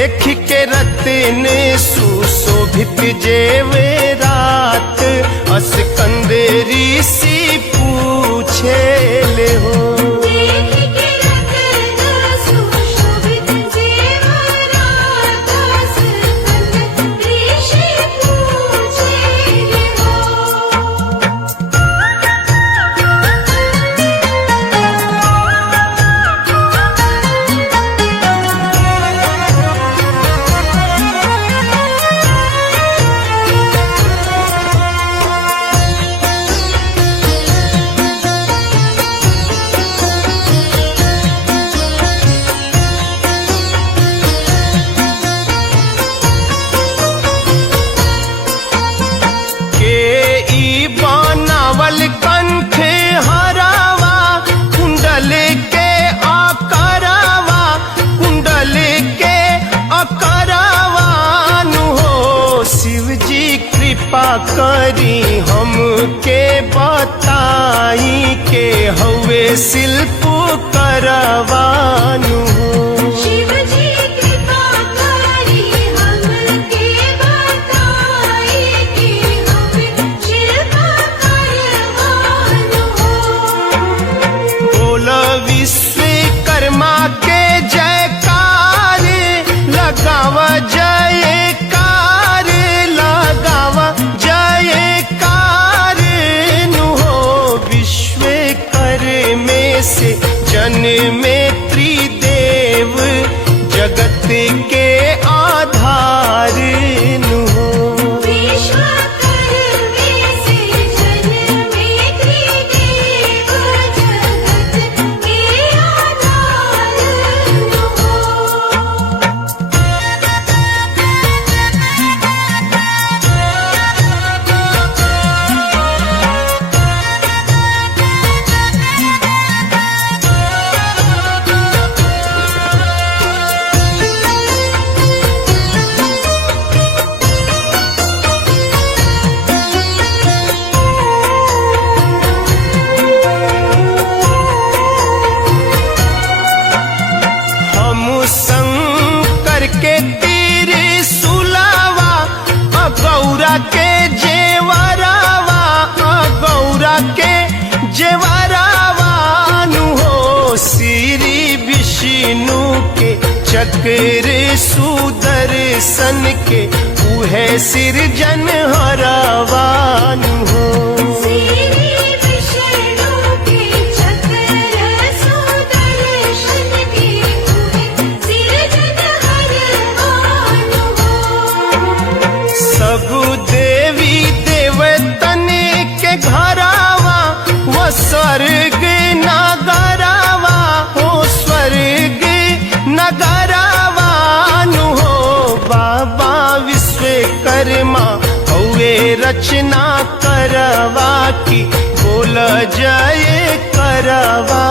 देख के रत्न सुशोभित जेवरात अस्कंदर ऋषि पूछे ले हो। कंठ हरावा कुंडल के आकरावा, कुंडल के आकरावा नु हो। शिव जी कृपा करी हम के बताई के हवे शिल्प करवानु हो। विश्वकर्मा के जयकार लगावा, जयकार लगावा, जयकार नु हो। विश्वकर्मे से जन्मे त्रिदेव जगत के आधार नु हो। शंकर के तीर सुलावा, गौरा के जेवरावा, गौरा के जेवरावा नु हो। श्री विष्णु के चक्र सुदर्शन के उहे सिरजन हरावा नु हो। देवी देवतन के घरावा वो स्वर्ग नगरावा, हो स्वर्ग नगरावा नु हो। बाबा विश्वकर्मा हुए रचना करवा की बोल जय करवा।